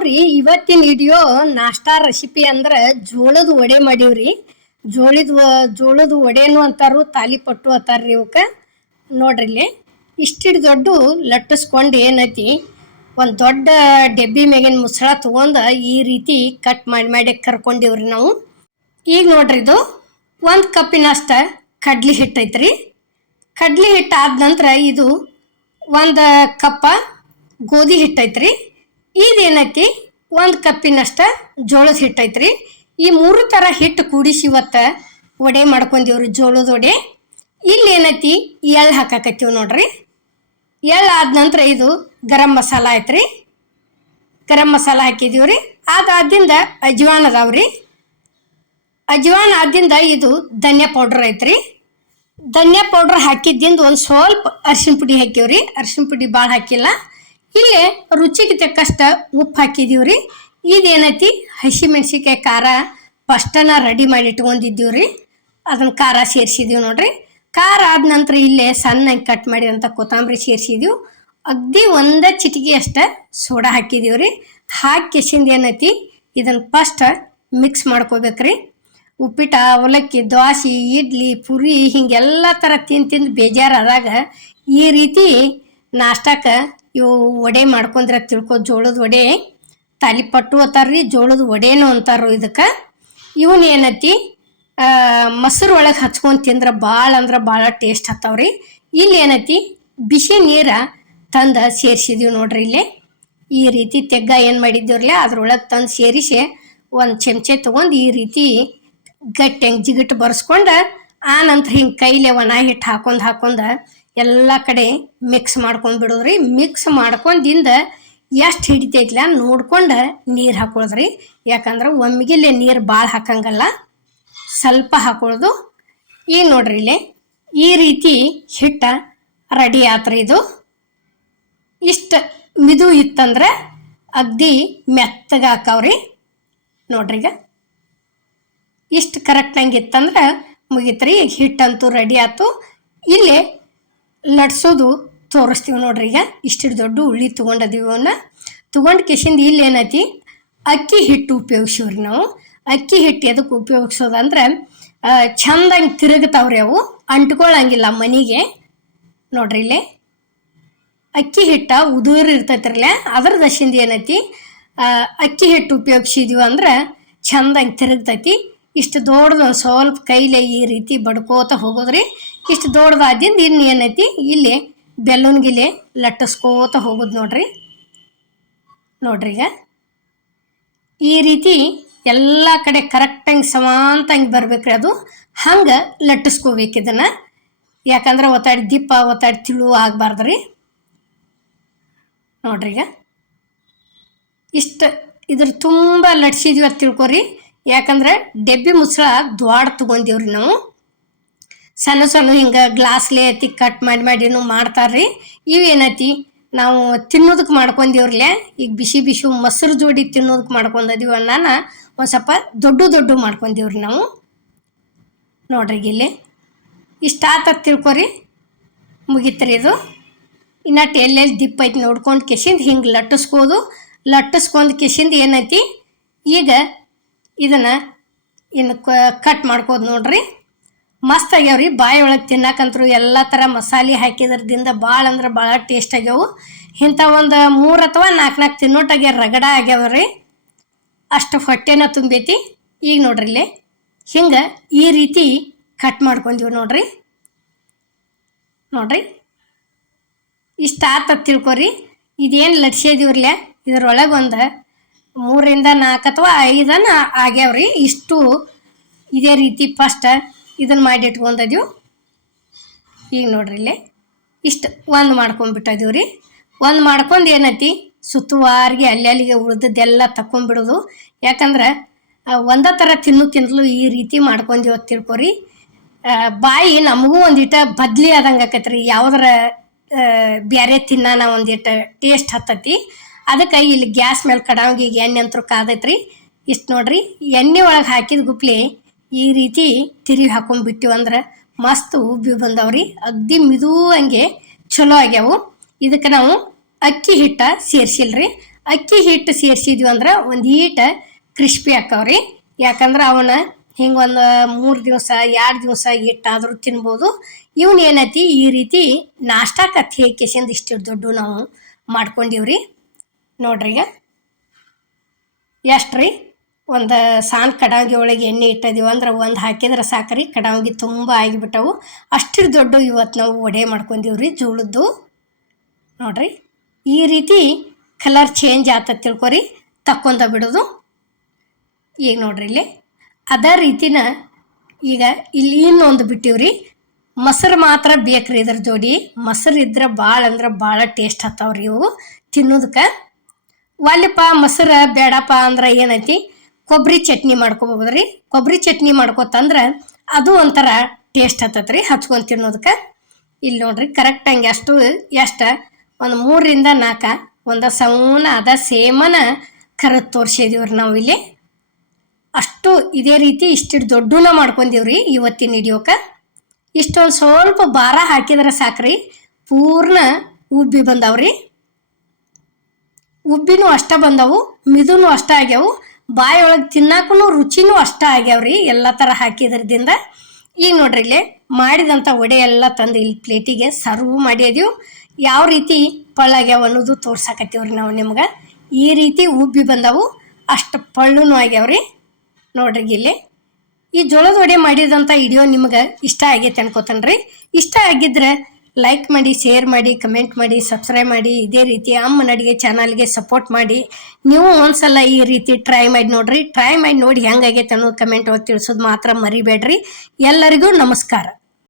ನಾವ್ರಿ ಇವತ್ತಿನ ವಿಡಿಯೋ ನಾಷ್ಟಾ ರೆಸಿಪಿ ಅಂದ್ರೆ ಜೋಳದ ವಡೆ ಮಾಡೀವ್ರಿ. ಜೋಳದ ವಡೆನು ಅಂತಾರು, ತಾಲಿಪಟ್ಟು ಅಂತಾರ್ರಿ ಇವಕ್ಕೆ. ನೋಡ್ರಿ ಇಲ್ಲಿ ಇಷ್ಟಿಟ್ಟು ದೊಡ್ಡ ಲಟ್ಟಿಸ್ಕೊಂಡು ಏನೈತಿ ಒಂದು ದೊಡ್ಡ ಡಬ್ಬಿ ಮ್ಯಾಗಿನ ಮುಚ್ಚಳ ತಗೊಂಡು ಈ ರೀತಿ ಕಟ್ ಮಾಡಿ ಕರ್ಕೊಂಡಿವ್ರಿ ನಾವು. ಈಗ ನೋಡ್ರಿ ಇದು 1 ಕಪ್ಪಿನಷ್ಟ ಕಡ್ಲಿ ಹಿಟ್ಟು ಐತ್ರಿ. ಕಡ್ಲಿ ಹಿಟ್ಟು ಆದ ನಂತರ ಇದು 1 ಕಪ್ಪ ಗೋಧಿ ಹಿಟ್ಟು ಐತ್ರಿ. ಇದೇನೈತಿ 1 ಕಪ್ಪಿನಷ್ಟ ಜೋಳದ ಹಿಟ್ಟು ಐತ್ರಿ. ಈ 3 ಥರ ಹಿಟ್ಟು ಕೂಡಿಸಿ ಇವತ್ತು ವಡೆ ಮಾಡ್ಕೊಂಡಿವ್ರಿ, ಜೋಳದ ವಡೆ. ಇಲ್ಲಿ ಏನೈತಿ ಎಳ್ಳು ಹಾಕಾಕತ್ತೀವಿ ನೋಡ್ರಿ. ಎಳ್ಳು ಆದ ನಂತರ ಇದು ಗರಂ ಮಸಾಲ ಐತ್ರಿ. ಗರಂ ಮಸಾಲ ಹಾಕಿದೀವ್ರಿ. ಅದಾದಿಂದ ಅಜ್ವಾನ್ ಅದಾವ್ರಿ. ಅಜ್ವಾನ್ ಆದಿಂದ ಇದು ಧನಿಯಾ ಪೌಡ್ರ್ ಐತ್ರಿ. ಧನಿಯಾ ಪೌಡ್ರ್ ಹಾಕಿದ್ದಿಂದ ಒಂದು ಸ್ವಲ್ಪ ಅರಿಶಿನ ಪುಡಿ ಹಾಕಿವ್ರಿ. ಅರಿಶಿನ ಪುಡಿ ಭಾಳ ಹಾಕಿಲ್ಲ. ಇಲ್ಲೇ ರುಚಿಗೆ ತಕ್ಕಷ್ಟ ಉಪ್ಪು ಹಾಕಿದೀವ್ರಿ. ಇದೇನೈತಿ ಹಸಿಮೆಣ್ಸಿಕಾಯಿ ಖಾರ ಫಸ್ಟನ್ನ ರೆಡಿ ಮಾಡಿ ಇಟ್ಕೊಂಡಿದ್ದೀವ್ರಿ. ಅದನ್ನ ಖಾರ ಸೇರಿಸಿದೀವಿ ನೋಡ್ರಿ. ಖಾರ ಆದ ನಂತರ ಇಲ್ಲೇ ಸಣ್ಣಗೆ ಕಟ್ ಮಾಡಿದಂಥ ಕೊತ್ತಂಬರಿ ಸೇರಿಸಿದೀವಿ. ಅಗ್ದಿ 1 ಚಿಟಿಕೆ ಅಷ್ಟ ಸೋಡಾ ಹಾಕಿದೀವ್ರಿ. ಹಾಕಿಸಿಂದ ಏನೈತಿ ಇದನ್ನು ಫಸ್ಟ್ ಮಿಕ್ಸ್ ಮಾಡ್ಕೋಬೇಕ್ರಿ. ಉಪ್ಪಿಟ್ಟು, ಅವಲಕ್ಕಿ, ದೋಸೆ, ಇಡ್ಲಿ, ಪುರಿ ಹಿಂಗೆಲ್ಲ ಥರ ತಿಂದು ಬೇಜಾರಾದಾಗ ಈ ರೀತಿ ನಾಷ್ಟಕ್ಕೆ ಇವು ವಡೆ ಮಾಡ್ಕೊಂಡ್ರೆ ತಿಳ್ಕೊ. ಜೋಳದ ವಡೆ ತಾಲಿಪಟ್ಟು ಅಂತಾರ್ರಿ, ಜೋಳದ ವಡೆನೂ ಅಂತಾರು ಇದಕ್ಕೆ. ಇವನ್ ಏನೈತಿ ಮೊಸರು ಒಳಗೆ ಹಚ್ಕೊಂಡು ತಿಂದ್ರೆ ಭಾಳ ಅಂದ್ರೆ ಭಾಳ ಟೇಸ್ಟ್ ಹತ್ತವ್ರಿ. ಇಲ್ಲಿ ಏನೈತಿ ಬಿಸಿ ನೀರು ತಂದು ಸೇರಿಸಿದೀವಿ ನೋಡ್ರಿ. ಇಲ್ಲೇ ಈ ರೀತಿ ತೆಗ್ಗ ಏನು ಮಾಡಿದ್ದೀವ್ರಲ್ಲ ಅದ್ರೊಳಗೆ ತಂದು ಸೇರಿಸಿ 1 ಚಮಚೆ ತೊಗೊಂಡು ಈ ರೀತಿ ಗಟ್ಟಿ ಹಂಗೆ ಜಿಗಿಟ್ಟು ಬರ್ಸ್ಕೊಂಡು ಆ ನಂತರ ಹಿಂಗೆ ಕೈಲೇ ಒಣ ಹಿಟ್ಟು ಹಾಕೊಂಡು ಎಲ್ಲ ಕಡೆ ಮಿಕ್ಸ್ ಮಾಡ್ಕೊಂಡು ಬಿಡೋದ್ರಿ. ಮಿಕ್ಸ್ ಮಾಡ್ಕೊಂಡಿಂದ ಎಷ್ಟು ಹಿಡಿತೈತಿಲ್ಲ ನೋಡ್ಕೊಂಡು ನೀರು ಹಾಕೊಳ್ಳೋದ್ರಿ. ಯಾಕಂದ್ರೆ ಒಮ್ಮಿಗಿಲ್ಲೇ ನೀರು ಭಾಳ ಹಾಕಂಗಲ್ಲ, ಸ್ವಲ್ಪ ಹಾಕೊಳ್ಳೋದು. ಈಗ ನೋಡ್ರಿ ಇಲ್ಲೇ ಈ ರೀತಿ ಹಿಟ್ಟು ರೆಡಿ ಆತ್ರಿ. ಇದು ಇಷ್ಟು ಮಿದು ಇತ್ತಂದ್ರೆ ಅಗ್ದಿ ಮೆತ್ತಗೆ ಹಾಕವ್ರಿ. ನೋಡ್ರಿ ಈಗ ಇಷ್ಟು ಕರೆಕ್ಟಂಗೆ ಇತ್ತಂದ್ರೆ ಮುಗೀತ್ರಿ. ಈಗ ಹಿಟ್ಟಂತೂ ರೆಡಿ ಆಯ್ತು. ಇಲ್ಲೇ ಲಟ್ಸೋದು ತೋರಿಸ್ತೀವಿ ನೋಡ್ರಿ. ಈಗ ಇಷ್ಟು ದೊಡ್ಡ ಉಳ್ಳಿ ತೊಗೊಂಡದೀವಿ. ಅವನ್ನ ತೊಗೊಂಡು ಕಿಶಿಂದ ಇಲ್ಲಿ ಏನೈತಿ ಅಕ್ಕಿ ಹಿಟ್ಟು ಉಪಯೋಗಿಸಿವ್ರಿ ನಾವು. ಅಕ್ಕಿ ಹಿಟ್ಟು ಎದಕ್ಕೆ ಉಪಯೋಗಿಸೋದಂದ್ರೆ ಚಂದಂಗೆ ತಿರುಗ್ತಾವ್ರಿ, ಅವು ಅಂಟ್ಕೊಳ್ಳಂಗಿಲ್ಲ ಮನೆಗೆ. ನೋಡ್ರಿ ಇಲ್ಲಿ ಅಕ್ಕಿ ಹಿಟ್ಟು ಉದುರು ಇರ್ತೈತ್ರಲ್ಲ, ಅದ್ರ ದಶಿಂದ ಏನೈತಿ ಅಕ್ಕಿ ಹಿಟ್ಟು ಉಪಯೋಗಿಸಿದೀವಿ ಅಂದ್ರೆ ಚಂದಂಗೆ ತಿರುಗ್ತೈತಿ. ಇಷ್ಟು ದೊಡ್ಡದು ಒಂದು ಸ್ವಲ್ಪ ಕೈಲೇ ಈ ರೀತಿ ಬಡ್ಕೋತ ಹೋಗೋದ್ರಿ. ಇಷ್ಟು ದೊಡ್ಡದಾದಿಂದ ಇನ್ನು ಏನೈತಿ ಇಲ್ಲಿ ಬೆಲ್ಲುನ್ಗಿಲೆ ಲಟ್ಟಿಸ್ಕೋತ ಹೋಗೋದು ನೋಡ್ರಿ. ಈಗ ಈ ರೀತಿ ಎಲ್ಲ ಕಡೆ ಕರೆಕ್ಟಂಗೆ ಸಮಾಂತಂಗೆ ಬರ್ಬೇಕ್ರಿ. ಅದು ಹಂಗೆ ಲಟ್ಟಿಸ್ಕೋಬೇಕು ಇದನ್ನು. ಯಾಕಂದ್ರೆ ಒತ್ತಾಡಿ ದಿಪ್ಪ ಒತ್ತಾಡಿ ತಿಳು ಆಗಬಾರ್ದ್ರಿ. ನೋಡ್ರಿ ಈಗ ಇಷ್ಟು ಇದ್ರ ತುಂಬ ಲಟ್ಸಿದ್ವಿ ಅಂತ ತಿಳ್ಕೊರಿ. ಯಾಕಂದ್ರೆ ಡಬ್ಬಿ ಮುಚ್ಚಳ ದ್ವಾಡ ತೊಗೊಂಡಿವ್ರಿ ನಾವು. ಸಣ್ಣ ಹಿಂಗೆ ಗ್ಲಾಸ್ಲೇ ಐತಿ ಕಟ್ ಮಾಡಿನೂ ಮಾಡ್ತಾರ್ರಿ. ಇವೇನೈತಿ ನಾವು ತಿನ್ನೋದಕ್ಕೆ ಮಾಡ್ಕೊಂಡಿವ್ರಲ್ಲ. ಈಗ ಬಿಸಿ ಮೊಸರು ಜೋಡಿ ತಿನ್ನೋದಕ್ಕೆ ಮಾಡ್ಕೊಂಡಿದ್ದೀವಿ. ಅನ್ನಾನ ಒಂದು ಸ್ವಲ್ಪ ದೊಡ್ಡ ಮಾಡ್ಕೊಂಡಿವ್ರಿ ನಾವು. ನೋಡ್ರಿ ಇಲ್ಲಿ ಇಷ್ಟ ಆತ ತಿಳ್ಕೊರಿ, ಮುಗಿತ್ರಿ ಇದು. ಇನ್ನಟ್ಟು ಎಲ್ಲೆಲ್ಲಿ ದಿಪ್ಪ ಐತಿ ನೋಡ್ಕೊಂಡು ಕೆಸಿಂದ ಹಿಂಗೆ ಲಟ್ಟಿಸ್ಕೊಂಡು ಕೆಸಿಂದ ಏನೈತಿ ಈಗ ಇದನ್ನು ಇನ್ನು ಕಟ್ ಮಾಡ್ಕೋದು ನೋಡ್ರಿ. ಮಸ್ತ್ ಆಗ್ಯಾವ್ರಿ. ಬಾಯಿ ಒಳಗೆ ತಿನ್ನಕಂತರು ಎಲ್ಲ ಥರ ಮಸಾಲೆ ಹಾಕಿದ್ರದಿಂದ ಭಾಳ ಅಂದ್ರೆ ಭಾಳ ಟೇಸ್ಟ್ ಆಗ್ಯಾವು. ಇಂಥ ಒಂದು 3 ಅಥವಾ 4 ತಿನ್ನೋಟಾಗ್ಯಾರ, ರಗಡ ಆಗ್ಯಾವ್ರಿ. ಅಷ್ಟು ಹೊಟ್ಟೆನ ತುಂಬೈತಿ. ಈಗ ನೋಡ್ರಿ ಇಲ್ಲಿ ಹಿಂಗೆ ಈ ರೀತಿ ಕಟ್ ಮಾಡ್ಕೊಂಡಿವಿ ನೋಡ್ರಿ. ಇಷ್ಟ ಆತ ತಿಳ್ಕೊರಿ. ಇದೇನು ಲಟ್ಸಿದೀವ್ರಲ್ಲ ಇದ್ರೊಳಗೆ ಒಂದು 3 ರಿಂದ 4 ಅಥವಾ 5 ಆಗ್ಯಾವ್ರಿ. ಇಷ್ಟು ಇದೇ ರೀತಿ ಫಸ್ಟ್ ಇದನ್ನು ಮಾಡಿ ಇಟ್ಕೊಂಡಿದ್ದೀವಿ. ಈಗ ನೋಡ್ರಿ ಇಲ್ಲೇ ಇಷ್ಟು ಒಂದು ಮಾಡ್ಕೊಂಡ್ಬಿಟ್ಟಿದ್ದೀವ್ರಿ. ಒಂದು ಮಾಡ್ಕೊಂಡು ಏನೈತಿ ಸುತ್ತುವಾರಿಗೆ ಅಲ್ಲಿಗೆ ಉಳಿದದ್ದೆಲ್ಲ ತಕ್ಕೊಂಡ್ಬಿಡೋದು. ಯಾಕಂದ್ರೆ ಒಂದೇ ಥರ ತಿನ್ನೋಕ್ಕಿಂತಲೂ ಈ ರೀತಿ ಮಾಡ್ಕೊಂಡೀವಿ ಅಂತ ತಿಳ್ಕೊರಿ. ಬಾಯಿ ನಮಗೂ ಒಂದಿಟ ಬದ್ಲಿ ಆದಂಗೆ ಆಕೈತ್ರಿ. ಯಾವುದರ ಬೇರೆ ತಿನ್ನಾನ ಒಂದಿಟ್ಟು ಟೇಸ್ಟ್ ಹತ್ತತಿ. ಅದಕ್ಕೆ ಇಲ್ಲಿ ಗ್ಯಾಸ್ ಮೇಲೆ ಕಡಾವಿಗೆ ಎಣ್ಣೆ ಅಂತೂ ಕಾದೈತ್ರಿ. ಇಷ್ಟು ನೋಡ್ರಿ ಎಣ್ಣೆ ಒಳಗೆ ಹಾಕಿದ ಗುಪ್ಲೆ ಈ ರೀತಿ ತಿರುವಿ ಹಾಕೊಂಡ್ಬಿಟ್ಟಿವಿ ಅಂದ್ರೆ ಮಸ್ತ್ ಉಬ್ಬಿ ಬಂದವ್ರಿ. ಅಗ್ದಿ ಮಿದು ಹಂಗೆ ಚಲೋ ಆಗ್ಯಾವು. ಇದಕ್ಕೆ ನಾವು ಅಕ್ಕಿ ಹಿಟ್ಟ ಸೇರಿಸಿಲ್ರಿ. ಅಕ್ಕಿ ಹಿಟ್ಟು ಸೇರಿಸಿದ್ವಿ ಅಂದ್ರೆ ಒಂದು ಈಟ ಕ್ರಿಸ್ಪಿ ಆಕ್ಕವ್ರಿ. ಯಾಕಂದ್ರೆ ಅವನ್ನ ಹಿಂಗೆ ಒಂದು 3 ದಿವಸ 2 ದಿವಸ ಇಟ್ಟಾದರೂ ತಿನ್ಬೋದು. ಇವನ್ ಏನೈತಿ ಈ ರೀತಿ ನಾಷ್ಟಾಕತ್ತಿ ಹೇಕೆಸಿಂದ ಇಷ್ಟು ದೊಡ್ಡ ನಾವು ಮಾಡ್ಕೊಂಡಿವ್ರಿ. ನೋಡ್ರಿ ಈಗ ಎಷ್ಟ್ರಿ ಒಂದು ಸಣ್ಣ ಕಡಾಂಗಿ ಒಳಗೆ ಎಣ್ಣೆ ಇಟ್ಟಿದೀವಿ ಅಂದ್ರೆ ಒಂದು ಹಾಕಿದ್ರೆ ಸಾಕ್ರಿ, ಕಡಾಂಗಿ ತುಂಬ ಆಗಿಬಿಟ್ಟವು. ಅಷ್ಟು ದೊಡ್ಡ ಇವತ್ತು ನಾವು ವಡೆ ಮಾಡ್ಕೊಂಡಿವ್ರಿ ಜೋಳದ್ದು. ನೋಡ್ರಿ ಈ ರೀತಿ ಕಲರ್ ಚೇಂಜ್ ಆತ ತಿಳ್ಕೊರಿ, ತಕ್ಕೊಂಡ ಬಿಡೋದು. ಈಗ ನೋಡ್ರಿ ಇಲ್ಲಿ ಅದೇ ರೀತಿನ ಈಗ ಇಲ್ಲಿ ಇನ್ನೊಂದು ಬಿಟ್ಟಿವ್ರಿ. ಮೊಸರು ಮಾತ್ರ ಬೇಕ್ರಿ ಇದ್ರ ಜೋಡಿ. ಮೊಸರು ಇದ್ರೆ ಭಾಳ ಅಂದ್ರೆ ಭಾಳ ಟೇಸ್ಟ್ ಹತ್ತವ್ರಿ ಇವು ತಿನ್ನೋದಕ್ಕೆ. ಒಲ್ಲಪ್ಪ ಮೊಸರು ಬೇಡಪ್ಪ ಅಂದ್ರೆ ಏನೈತಿ, ಕೊಬ್ಬರಿ ಚಟ್ನಿ ಮಾಡ್ಕೊಬೋದ್ರಿ. ಕೊಬ್ಬರಿ ಚಟ್ನಿ ಮಾಡ್ಕೊತಂದ್ರೆ ಅದು ಒಂಥರ ಟೇಸ್ಟ್ ಹತ್ತತ್ರಿ ಹಚ್ಕೊಂಡು ತಿನ್ನೋದಕ್ಕೆ. ಇಲ್ಲಿ ನೋಡ್ರಿ ಕರೆಕ್ಟಂಗೆ ಎಷ್ಟು ಒಂದು 3 ರಿಂದ 4 ಒಂದು ಸೌನ ಅದ ಸೇಮನ ಕರೆದು ತೋರಿಸಿದೀವ್ರಿ ನಾವು ಇಲ್ಲಿ. ಅಷ್ಟು ಇದೇ ರೀತಿ ಇಷ್ಟಿಟ್ಟು ದೊಡ್ಡನ ಮಾಡ್ಕೊಂಡಿವ್ರಿ ಇವತ್ತಿನ ಹಿಡಿಯೋಕೆ. ಇಷ್ಟೊಂದು ಸ್ವಲ್ಪ ಭಾರ ಹಾಕಿದ್ರೆ ಸಾಕ್ರಿ, ಪೂರ್ಣ ಉಬ್ಬಿ ಬಂದವ್ರಿ. ಉಬ್ಬಿನೂ ಅಷ್ಟ ಬಂದವು, ಮಿದುನು ಅಷ್ಟ ಆಗ್ಯಾವು, ಬಾಯೊಳಗೆ ತಿನ್ನಾಕೂ ರುಚಿನೂ ಅಷ್ಟ ಆಗ್ಯಾವ್ರಿ ಎಲ್ಲ ಥರ ಹಾಕಿದ್ರದಿಂದ. ಈಗ ನೋಡ್ರಿ ಇಲ್ಲಿ ಮಾಡಿದಂಥ ವಡೆ ಎಲ್ಲ ತಂದು ಇಲ್ಲಿ ಪ್ಲೇಟಿಗೆ ಸರ್ವ್ ಮಾಡಿದೀವಿ. ಯಾವ ರೀತಿ ಪಳ್ಳಾಗ್ಯಾವ ಅನ್ನೋದು ತೋರ್ಸಾಕತ್ತೀವ್ರಿ ನಾವು ನಿಮ್ಗೆ. ಈ ರೀತಿ ಉಬ್ಬಿ ಬಂದವು, ಅಷ್ಟು ಪಳ್ಳುನೂ ಆಗ್ಯಾವ್ರಿ. ನೋಡ್ರಿ ಇಲ್ಲಿ ಈ ಜೋಳದ ವಡೆ ಮಾಡಿದಂಥ ವಿಡಿಯೋ ನಿಮ್ಗೆ ಇಷ್ಟ ಆಗೈತೆ ಅನ್ಕೋತನ್ರಿ. ಇಷ್ಟ ಆಗಿದ್ರೆ ಲೈಕ್ ಮಾಡಿ, ಶೇರ್ ಮಾಡಿ, ಕಮೆಂಟ್ ಮಾಡಿ, ಸಬ್ಸ್ಕ್ರೈಬ್ ಮಾಡಿ. ಇದೇ ರೀತಿ ಅಮ್ಮನ ಅಡುಗೆ ಚಾನಲ್ಗೆ ಸಪೋರ್ಟ್ ಮಾಡಿ. ನೀವು ಒಂದ್ಸಲ ಈ ರೀತಿ ಟ್ರೈ ಮಾಡಿ ನೋಡ್ರಿ. ಟ್ರೈ ಮಾಡಿ ನೋಡಿ ಹೆಂಗಾಗೈತೆ ಅನ್ನೋದು ಕಮೆಂಟ್ ಒಳಗೆ ತಿಳಿಸೋದು ಮಾತ್ರ ಮರಿಬೇಡ್ರಿ. ಎಲ್ಲರಿಗೂ ನಮಸ್ಕಾರ.